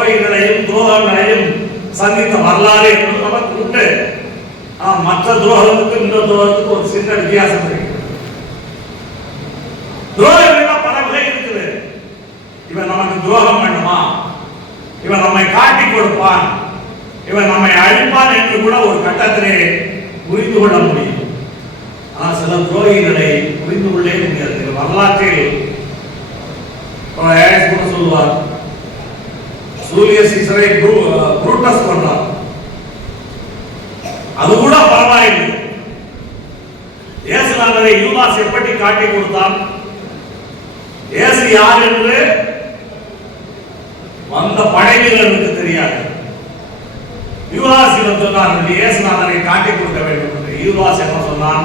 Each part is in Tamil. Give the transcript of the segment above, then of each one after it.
துரோகிகளையும் துரோகங்களையும் சந்தித்த வரலாறு என்பது நமக்கு உண்டு. ஆனால் மற்ற துரோகத்துக்கும் இந்த துரோகத்துக்கும் ஒரு சின்ன வித்தியாசம் இருக்கு. துரோகங்கள் பல வகை இருக்குது. இவன் நமக்கு துரோகம் பண்ணுமா இவன் நம்மை காட்டி கொடுப்பான். இவன் நம்மை அழிப்பான் என்று கூட ஒரு கட்டத்திலே புரிந்து கொள்ள முடியும். ஆனால் சில துரோகிகளை புரிந்து கொள்ளே முடியாது. வரலாற்றில் சொல்லுவார் சூரிய சீசரை புரூட்டஸ் பண்றார். அது கூட பரவாயில்லை. இயேசுநாதரை யூதாஸ் எப்படி காட்டி கொடுத்தான்? இயேசு யார் என்று வந்த படை வீரர்களுக்கு தெரியாது. யூதாஸ் இவன் சொன்னார் இயேசுநாதரை காட்டி கொடுக்க வேண்டும் என்று. யூதாஸ் என்ன சொன்னான்?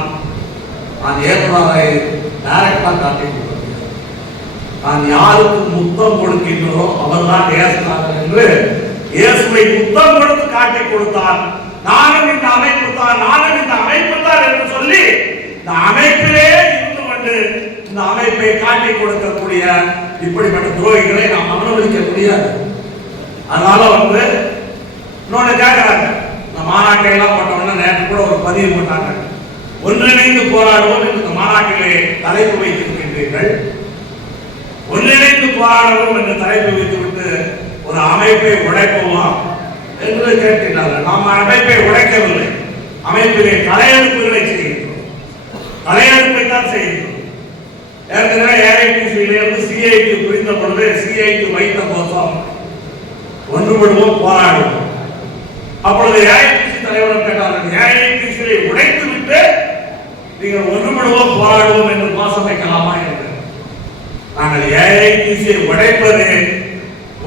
நான் ஏசுநாதரை டைரக்டா காட்டி கொடுக்க நான் யாருக்கு முத்தம் கொடுக்கின்றோ அவர்தான் இயேசுநாதர் என்று இயேசுவை முத்தம் கொடுத்து காட்டி கொடுத்தான். நானும் இந்த அமைப்பு தான் நானும் இந்த அமைப்பு தான் என்று சொல்லி இந்த அமைப்பிலே இருந்து கொண்டு இந்த அமைப்பை காட்டி கொடுக்கக்கூடிய இப்படிப்பட்ட துரோகிகளை நாம் அனுமதிக்க முடியாது. அதனால வந்து இன்னொன்று கேட்கிறாங்க இந்த மாநாட்டை எல்லாம் போட்டோம்னா நேற்று கூட ஒரு பதிவு போட்டாங்க. ஒன்றிணைந்து போராடுவோம் என்று இந்த மாநாட்டிலே தலைப்பு வைத்திருக்கின்றீர்கள். ஒன்றிணைந்து என்று தலைப்பு வைத்துவிட்டு ஒரு அமைப்பை உடைப்போமா என்று கேட்கின்றார்கள். நாம் அமைப்பை உடைக்கவில்லை. அமைப்பிலே தலையெடுப்புகளை செய்கின்றோம். தலையெடுப்பை தான் செய்கின்றோம். ஏற்கனவே ஏஐடிசியிலிருந்து சிஐடி புரிந்த பொழுது சிஐடி வைத்த கோஷம் ஒன்றுபடுவோம் போராடுவோம். அப்பொழுது ஏஐடிசி தலைவரும் கேட்டார்கள் ஏஐடிசியை உடைத்து விட்டு நீங்கள் ஒன்றுபடுவோம் போராடுவோம் என்று கோஷம் வைக்கலாமா? என்று. நாங்கள் ஏஐ ஏஐடிசியை உடைப்பது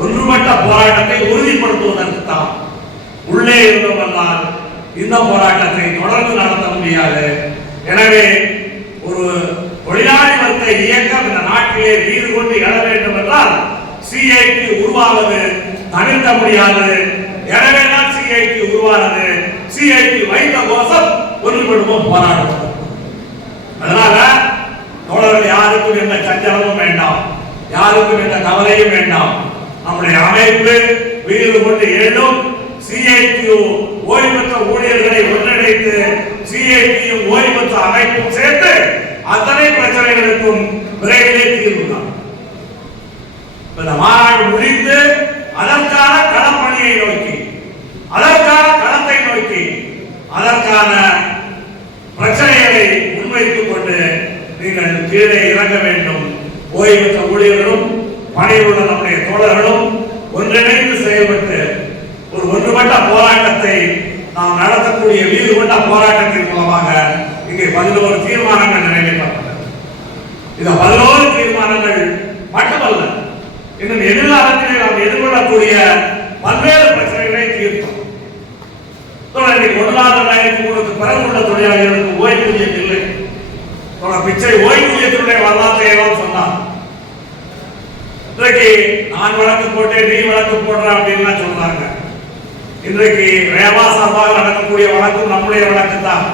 ஒன்றுபட்ட போராட்டத்தை உறுதிப்படுத்துவதற்கு தான் உள்ளே இருந்தவர்களால் இந்த போராட்டத்தை தொடர்ந்து நடத்த முடியாது. எனவே ஒரு தொழிலாளி வர்க்க இயக்கம் இந்த நாட்டிலே வீடு கொண்டு எழ வேண்டும் என்றால் சிஐடி உருவாவது தவிர்க்க முடியாது. எனவே தான் சிஐடி உருவானது. சிஐடி வைத்த கோஷம் ஒன்றுபடுவோம் போராடுவோம். அதனால தோழர்கள் யாருக்கும் எந்த சஞ்சலமும் வேண்டாம். யாருக்கும் எந்த கவலையும் வேண்டாம். நம்முடைய அமைப்பு வீடு கொண்டு எழும் சிஐடியு ஓய்வு பெற்ற ஊழியர்களை ஒன்றிணைத்து சிஐடியு ஓய்வு பெற்ற அமைப்பும் சேர்த்து அத்தனை பிரச்சனைகளுக்கும் விரைவிலே தீர்வு தான் இந்த மாநாடு முடிந்து அதற்கான களப்பணியை நோக்கி அதற்கான களத்தை நோக்கி அதற்கான பிரச்சனைகளை முன்வைத்துக் கொண்டு நீங்கள் கீழே இறங்க வேண்டும். ஓய்வு பெற்ற ஊழியர்களும் பணியுள்ள நம்முடைய தோழர்களும் ஒன்றிணைந்து செயல்பட்டு ஒரு ஒன்றுபட்ட போராட்டத்தை நாம் நடத்தக்கூடிய வீடுபட்ட போராட்டத்தின் மூலமாக இங்கே பதினோரு தீர்மானங்கள் நிறைவேற்றப்பட்டது. இந்த பதினோரு தீர்மானங்கள் மட்டுமல்ல இன்னும் எதிர்காலத்திலே நாம் எதிர்கொள்ளக்கூடிய பல்வேறு பிரச்சனைகளை தீர்த்தோம் இன்னைக்கு ஒன்றாம் ரெண்டாயிரத்தி மூணுக்கு பிறகு உள்ள தொழிலாளர்களுக்கு ஓய்வூதியம் இல்லை. பிச்சை ஓய்வூதியத்தினுடைய வரலாற்றை எல்லாம் சொன்னான். இன்றைக்கு நான் வழக்கு போட்டேன் நீ வழக்கு போடுற அப்படின்னு சொல்றாங்க. இன்றைக்கு ரேவா சார்பாக நடக்கக்கூடிய வழக்கு நம்முடைய வழக்கு தான்.